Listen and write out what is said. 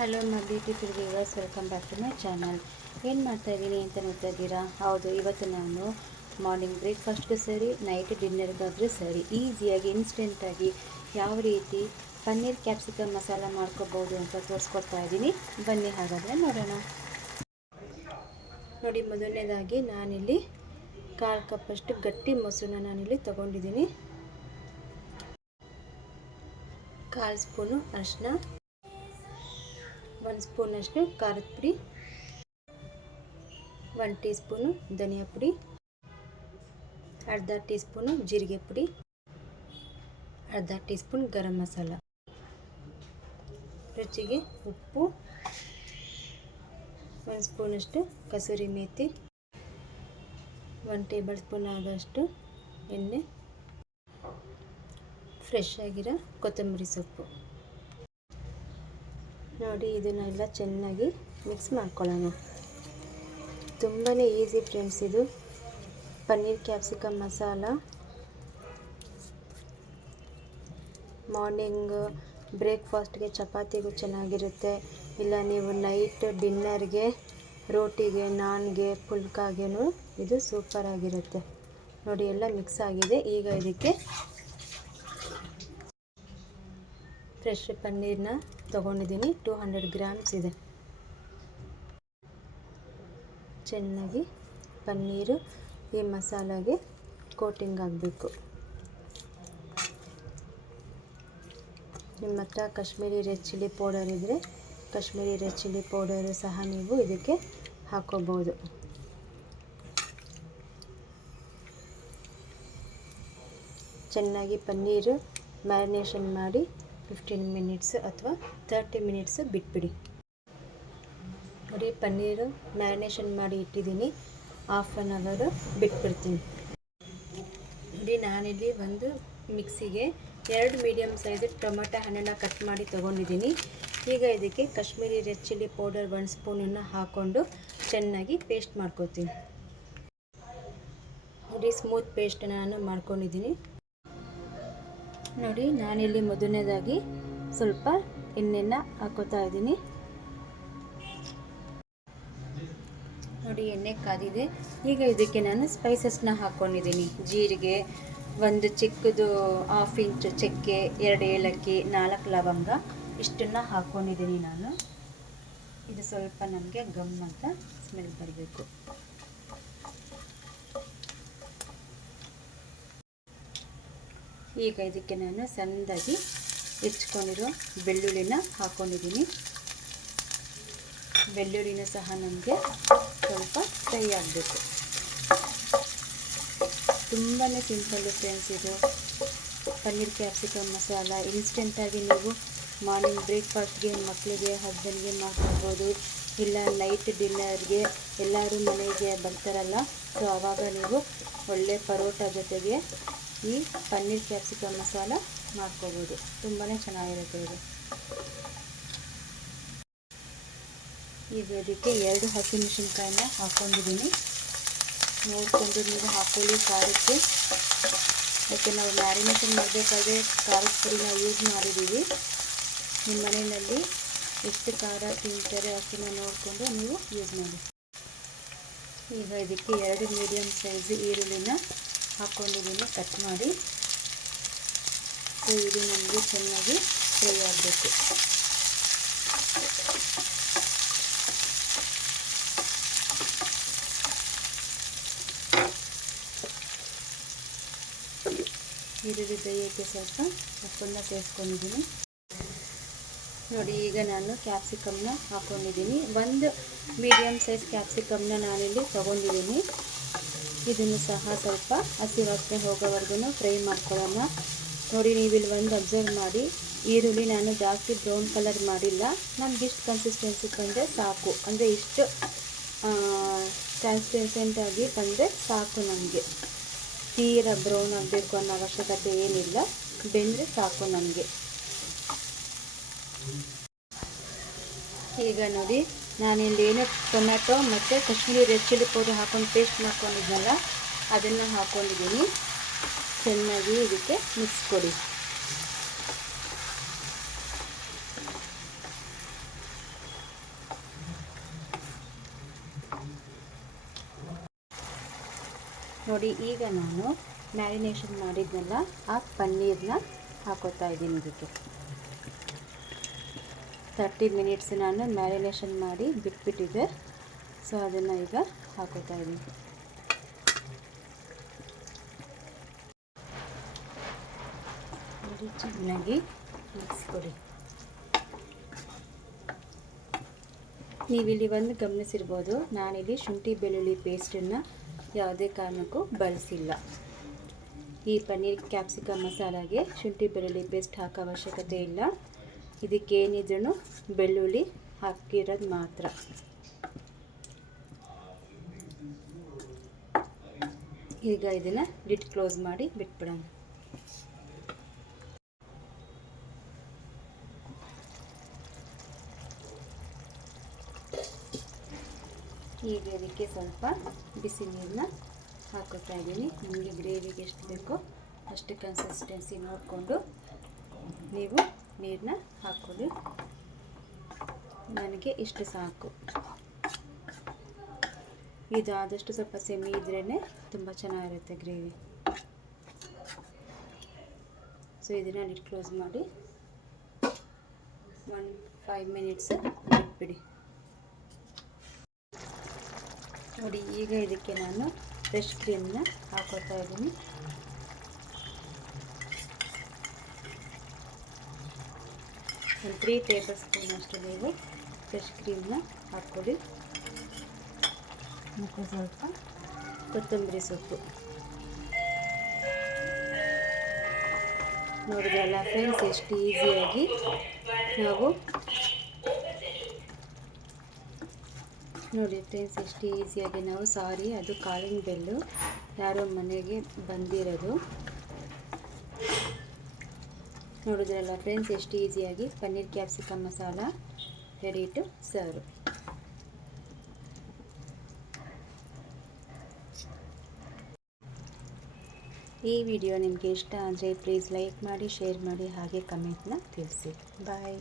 Hello my beautiful viewers, welcome back to my channel. ಏನು ಮಾಡ್ತಾಯಿದ್ದೀನಿ ಅಂತ ನೋಡ್ತಾ ಇದ್ದೀರಾ? ಹೌದು, ಇವತ್ತು ನಾನು ಮಾರ್ನಿಂಗ್ ಬ್ರೇಕ್ಫಾಸ್ಟ್ಗೂ ಸರಿ, ನೈಟ್ ಡಿನ್ನರ್ಗಾದರೂ ಸರಿ ಈಸಿಯಾಗಿ ಇನ್ಸ್ಟೆಂಟಾಗಿ ಯಾವ ರೀತಿ ಪನ್ನೀರ್ ಕ್ಯಾಪ್ಸಿಕಮ್ ಮಸಾಲ ಮಾಡ್ಕೋಬೋದು ಅಂತ ತೋರಿಸ್ಕೊಡ್ತಾ ಇದ್ದೀನಿ. ಬನ್ನಿ ಹಾಗಾದರೆ ನೋಡೋಣ. ನೋಡಿ, ಮೊದಲನೇದಾಗಿ ನಾನಿಲ್ಲಿ 1/4 ಕಪ್ಪಷ್ಟು ಗಟ್ಟಿ ಮೊಸರನ್ನ ನಾನಿಲ್ಲಿ ತೊಗೊಂಡಿದ್ದೀನಿ. 1/4 ಸ್ಪೂನು ಅರಿಶಿನ, 1 ಸ್ಪೂನಷ್ಟು ಖಾರದ ಪುಡಿ, 1 ಟೀ ಸ್ಪೂನು ಧನಿಯಾ ಪುಡಿ, ಅರ್ಧ ಟೀ ಸ್ಪೂನು ಜೀರಿಗೆ ಪುಡಿ, ಅರ್ಧ ಟೀ ಸ್ಪೂನ್ ಗರಂ ಮಸಾಲ, ರುಚಿಗೆ ಉಪ್ಪು, 1 ಸ್ಪೂನಷ್ಟು ಕಸೂರಿ ಮೇಥಿ, 1 ಟೇಬಲ್ ಸ್ಪೂನ್ ಆಗೋಷ್ಟು ಎಣ್ಣೆ, ಫ್ರೆಶ್ ಆಗಿರೋ ಕೊತ್ತಂಬರಿ ಸೊಪ್ಪು. ನೋಡಿ, ಇದನ್ನೆಲ್ಲ ಚೆನ್ನಾಗಿ ಮಿಕ್ಸ್ ಮಾಡ್ಕೊಳ್ಳೋಣ. ತುಂಬಾ ಈಸಿ ಫ್ರೆಂಡ್ಸ್, ಇದು ಪನ್ನೀರ್ ಕ್ಯಾಪ್ಸಿಕಮ್ ಮಸಾಲ. ಮಾರ್ನಿಂಗ್ ಬ್ರೇಕ್ಫಾಸ್ಟ್ಗೆ ಚಪಾತಿಗೂ ಚೆನ್ನಾಗಿರುತ್ತೆ, ಇಲ್ಲ ನೀವು ನೈಟ್ ಡಿನ್ನರ್ಗೆ ರೋಟಿಗೆ, ನಾನ್ಗೆ, ಪುಲ್ಕಾಗೆನೂ ಇದು ಸೂಪರಾಗಿರುತ್ತೆ. ನೋಡಿ, ಎಲ್ಲ ಮಿಕ್ಸ್ ಆಗಿದೆ. ಈಗ ಇದಕ್ಕೆ ಫ್ರೆಶ್ ಪನ್ನೀರನ್ನ ತೊಗೊಂಡಿದ್ದೀನಿ, 200 ಗ್ರಾಮ್ಸ್ ಇದೆ. ಚೆನ್ನಾಗಿ ಪನ್ನೀರು ಈ ಮಸಾಲಾಗೆ ಕೋಟಿಂಗ್ ಆಗಬೇಕು. ನಿಮ್ಮ ಹತ್ರ ಕಾಶ್ಮೀರಿ ರೆಡ್ ಚಿಲ್ಲಿ ಪೌಡರ್ ಇದ್ದರೆ ಕಾಶ್ಮೀರಿ ರೆಡ್ ಚಿಲ್ಲಿ ಪೌಡರು ಸಹ ನೀವು ಇದಕ್ಕೆ ಹಾಕೋಬೋದು. ಚೆನ್ನಾಗಿ ಪನ್ನೀರು ಮ್ಯಾರಿನೇಷನ್ ಮಾಡಿ 15 ಮಿನಿಟ್ಸ್ ಅಥವಾ 30 ಮಿನಿಟ್ಸ್ ಬಿಟ್ಬಿಡಿ. ನೋಡಿ, ಪನ್ನೀರು ಮ್ಯಾರಿನೇಷನ್ ಮಾಡಿ ಇಟ್ಟಿದ್ದೀನಿ, 1/2 ಅವರ್ ಬಿಟ್ಬಿಡ್ತೀನಿ. ನೋಡಿ, ನಾನಿಲ್ಲಿ ಒಂದು ಮಿಕ್ಸಿಗೆ 2 ಮೀಡಿಯಮ್ ಸೈಜ್ ಟೊಮೆಟೊ ಹಣ್ಣನ್ನು ಕಟ್ ಮಾಡಿ ತೊಗೊಂಡಿದ್ದೀನಿ. ಈಗ ಇದಕ್ಕೆ ಕಾಶ್ಮೀರಿ ರೆಡ್ ಚಿಲ್ಲಿ ಪೌಡರ್ 1 ಸ್ಪೂನನ್ನು ಹಾಕ್ಕೊಂಡು ಚೆನ್ನಾಗಿ ಪೇಸ್ಟ್ ಮಾಡ್ಕೊತೀನಿ. ನೋಡಿ, ಸ್ಮೂತ್ ಪೇಸ್ಟನ್ನು ನಾನು ಮಾಡ್ಕೊಂಡಿದ್ದೀನಿ. ನೋಡಿ, ನಾನಿಲ್ಲಿ ಮೊದಲನೇದಾಗಿ ಸ್ವಲ್ಪ ಎಣ್ಣೆನ ಹಾಕೋತಾ ಇದ್ದೀನಿ. ನೋಡಿ, ಎಣ್ಣೆ ಕಾದಿದೆ. ಈಗ ಇದಕ್ಕೆ ನಾನು ಸ್ಪೈಸಸ್ನ ಹಾಕ್ಕೊಂಡಿದ್ದೀನಿ. ಜೀರಿಗೆ, 1 ಚಿಕ್ಕದು 1/2 ಇಂಚ್ ಚಕ್ಕೆ, 2 ಏಲಕ್ಕಿ, 4 ಲವಂಗ, ಇಷ್ಟನ್ನು ಹಾಕ್ಕೊಂಡಿದ್ದೀನಿ ನಾನು. ಇದು ಸ್ವಲ್ಪ ನಮಗೆ ಗಮ್ ಅಂತ ಸ್ಮೆಲ್ ಬರಬೇಕು. ಈಗ ಇದಕ್ಕೆ ನಾನು ಸಣ್ಣದಾಗಿ ಹೆಚ್ಚಿಕೊಂಡಿರೋ ಬೆಳ್ಳುಳ್ಳಿನ ಹಾಕ್ಕೊಂಡಿದ್ದೀನಿ. ಬೆಳ್ಳುಳ್ಳಿನೂ ಸಹ ನಮಗೆ ಸ್ವಲ್ಪ ಫ್ರೈ ಆಗಬೇಕು. ತುಂಬಾ ಸಿಂಪಲ್ಲು ಫ್ರೆಂಡ್ಸ್, ಇದು ಪನ್ನೀರ್ ಕ್ಯಾಪ್ಸಿಕಮ್ ಮಸಾಲ. ಇನ್ಸ್ಟೆಂಟಾಗಿ ನೀವು ಮಾರ್ನಿಂಗ್ ಬ್ರೇಕ್ಫಾಸ್ಟ್ಗೆ ಮಕ್ಕಳಿಗೆ, ಹಸ್ಬೆಂಡ್ಗೆ ಮಾಡ್ಕೊಳ್ಬೋದು, ಇಲ್ಲ ನೈಟ್ ಡಿನ್ನರ್ಗೆ ಎಲ್ಲರೂ ಮನೆಗೆ ಬರ್ತಾರಲ್ಲ, ಸೊ ಆವಾಗ ನೀವು ಒಳ್ಳೆ ಪರೋಟ ಜೊತೆಗೆ ಈ ಪನ್ನೀರ್ ಕ್ಯಾಪ್ಸಿಕಮ್ ಮಸಾಲ ಮಾಡ್ಕೋಬೋದು. ತುಂಬಾ ಚೆನ್ನಾಗಿರುತ್ತೆ ಇದು. ಈಗ ಇದಕ್ಕೆ 2 ಹಸಿಮೆಣಸಿನ್ಕಾಯಿನ ಹಾಕ್ಕೊಂಡಿದ್ದೀನಿ. ನೋಡಿಕೊಂಡು ನೀವು ಹಾಕ್ಕೊಳ್ಳಿ ಖಾರಕ್ಕೆ. ಯಾಕೆ ನಾವು ಮ್ಯಾರಿನೇಷನ್ ಮಾಡಬೇಕಾದ್ರೆ ಖಾರದ ಪುಡಿನ ಯೂಸ್ ಮಾಡಿದ್ದೀವಿ. ನಿಮ್ಮ ಮನೆಯಲ್ಲಿ ಎಷ್ಟು ಖಾರ ತಿಂತಾರೆ ಅಷ್ಟನ್ನು ನೋಡಿಕೊಂಡು ನೀವು ಯೂಸ್ ಮಾಡಿ. ಈಗ ಇದಕ್ಕೆ 2 ಮೀಡಿಯಮ್ ಸೈಜ್ ಈರುಳ್ಳಿನ ಹಾಕ್ಕೊಂಡಿದ್ದೀನಿ ಕಟ್ ಮಾಡಿ. ಸೊ ಇದು ನಮಗೆ ಚೆನ್ನಾಗಿ ಫ್ರೈ ಆಗಬೇಕು. ಈರುಳ್ಳಿ ಬೇಯೋಕ್ಕೆ ಸ್ವಲ್ಪ ಉಪ್ಪನ್ನು ಸೇರಿಸ್ಕೊಂಡಿದ್ದೀನಿ. ನೋಡಿ, ಈಗ ನಾನು ಕ್ಯಾಪ್ಸಿಕಮ್ನ ಹಾಕ್ಕೊಂಡಿದ್ದೀನಿ. 1 ಮೀಡಿಯಮ್ ಸೈಜ್ ಕ್ಯಾಪ್ಸಿಕಮ್ನ ನಾನಿಲ್ಲಿ ತೊಗೊಂಡಿದ್ದೀನಿ. ಇದನ್ನು ಸಹ ಸ್ವಲ್ಪ ಹಸಿ ವಾಸನೆ ಹೋಗೋವರೆಗೂ ಫ್ರೈ ಮಾಡ್ಕೊಳ್ಳೋಣ. ನೋಡಿ, ನೀವಿಲ್ಲಿ ಒಂದು ಅಬ್ಸರ್ವ್ ಮಾಡಿ, ಈರುಳ್ಳಿ ನಾನು ಜಾಸ್ತಿ ಬ್ರೌನ್ ಕಲರ್ ಮಾಡಿಲ್ಲ. ನಮ್ಗೆ ಇಷ್ಟು ಕನ್ಸಿಸ್ಟೆನ್ಸಿ ಬಂದರೆ ಸಾಕು, ಅಂದರೆ ಇಷ್ಟು ಟ್ರಾನ್ಸ್ಪರೆಂಟಾಗಿ ಬಂದರೆ ಸಾಕು. ನಮಗೆ ತೀರಾ ಬ್ರೌನ್ ಆಗಬೇಕು ಅನ್ನೋ ಅವಶ್ಯಕತೆ ಏನಿಲ್ಲ, ಬೆಂದರೆ ಸಾಕು ನಮಗೆ. ಈಗ ನೋಡಿ, ನಾನಿಲ್ಲಿ ಏನು ಟೊಮ್ಯಾಟೊ ಮತ್ತು ಕಾಶ್ಮೀರಿ ರೆಡ್ ಚಿಲ್ಲಿ ಪೌಡರ್ ಹಾಕ್ಕೊಂಡು ಪೇಸ್ಟ್ ಮಾಡ್ಕೊಂಡಿದ್ನಲ್ಲ, ಅದನ್ನು ಹಾಕ್ಕೊಂಡಿದ್ದೀನಿ. ಚೆನ್ನಾಗಿ ಇದಕ್ಕೆ ಮಿಕ್ಸ್ ಕೊಡಿ. ನೋಡಿ, ಈಗ ನಾನು ಮ್ಯಾರಿನೇಷನ್ ಮಾಡಿದ್ನೆಲ್ಲ ಆ ಪನ್ನೀರನ್ನ ಹಾಕೋತಾ ಇದ್ದೀನಿ. ಇದಕ್ಕೆ 30 ಮಿನಿಟ್ಸ್ ನಾನು ಮ್ಯಾರಿನೇಷನ್ ಮಾಡಿ ಬಿಟ್ಬಿಟ್ಟಿದ್ದೆ. ಸೊ ಅದನ್ನು ಈಗ ಹಾಕೋತಾ ಇದ್ದೀನಿ. ಚೆನ್ನಾಗಿ ಮಿಕ್ಸ್ ಕೊಡಿ. ನೀವಿಲ್ಲಿ ಒಂದು ಗಮನಿಸಿರ್ಬೋದು, ನಾನಿಲ್ಲಿ ಶುಂಠಿ ಬೆಳ್ಳುಳ್ಳಿ ಪೇಸ್ಟನ್ನು ಯಾವುದೇ ಕಾರಣಕ್ಕೂ ಬಳಸಿಲ್ಲ. ಈ ಪನ್ನೀರ್ ಕ್ಯಾಪ್ಸಿಕಮ್ ಮಸಾಲಾಗೆ ಶುಂಠಿ ಬೆಳ್ಳುಳ್ಳಿ ಪೇಸ್ಟ್ ಹಾಕೋ ಅವಶ್ಯಕತೆ ಇಲ್ಲ. ಇದಕ್ಕೇನಿದ್ರೂ ಬೆಳ್ಳುಳ್ಳಿ ಹಾಕಿರೋದು ಮಾತ್ರ. ಈಗ ಇದನ್ನು ಲಿಡ್ ಕ್ಲೋಸ್ ಮಾಡಿ ಬಿಟ್ಬಿಡೋಣ. ಈಗ ಇದಕ್ಕೆ ಸ್ವಲ್ಪ ಬಿಸಿ ನೀರನ್ನ ಹಾಕೋತಾ ಇದ್ದೀನಿ. ನಿಮಗೆ ಗ್ರೇವಿಗೆ ಎಷ್ಟು ಬೇಕೋ ಅಷ್ಟು ಕನ್ಸಿಸ್ಟೆನ್ಸಿ ನೋಡಿಕೊಂಡು ನೀವು ನೀರನ್ನ ಹಾಕ್ಕೊಳ್ಳಿ. ನನಗೆ ಇಷ್ಟು ಸಾಕು. ಇದು ಆದಷ್ಟು ಸ್ವಲ್ಪ ಸೆಮಿ ಇದ್ರೇ ತುಂಬ ಚೆನ್ನಾಗಿರುತ್ತೆ ಗ್ರೇವಿ. ಸೊ ಇದನ್ನು ಲಿಡ್ ಕ್ಲೋಸ್ ಮಾಡಿ 5 ಮಿನಿಟ್ಸ್ ಬಿಟ್ಬಿಡಿ. ನೋಡಿ, ಈಗ ಇದಕ್ಕೆ ನಾನು ಫ್ರೆಶ್ ಕ್ರೀಮ್ನ ಹಾಕೋತಾ ಇದ್ದೀನಿ. ಒಂದು 3 ಟೇಬಲ್ ಸ್ಪೂನ್ ಅಷ್ಟು ನೀವು ಫ್ರೆಶ್ ಕ್ರೀಮ್ನ ಹಾಕ್ಕೊಳ್ಳಿ. ಮತ್ತು ಸ್ವಲ್ಪ ಕೊತ್ತಂಬರಿ ಸೊಪ್ಪು. ನೋಡಿದ್ರಲ್ಲ ಫ್ರೆಂಡ್ಸ್, ಎಷ್ಟು ಈಸಿಯಾಗಿ ನಾವು ಸಾರಿ, ಅದು ಕಾಲಿಂಗ್ ಬೆಲ್ಲು ಯಾರೋ ಮನೆಗೆ ಬಂದಿರೋದು. ನೋಡಿದ್ರಲ್ಲ ಫ್ರೆಂಡ್ಸ್, ಎಷ್ಟು ಈಸಿಯಾಗಿ paneer capsicum masala ready to serve. ಈ ವಿಡಿಯೋ ನಿಮಗೆ ಇಷ್ಟ ಅಂದರೆ ಪ್ಲೀಸ್ ಲೈಕ್ ಮಾಡಿ, ಶೇರ್ ಮಾಡಿ, ಹಾಗೆ ಕಮೆಂಟ್ನ ತಿಳಿಸಿ. ಬಾಯ್.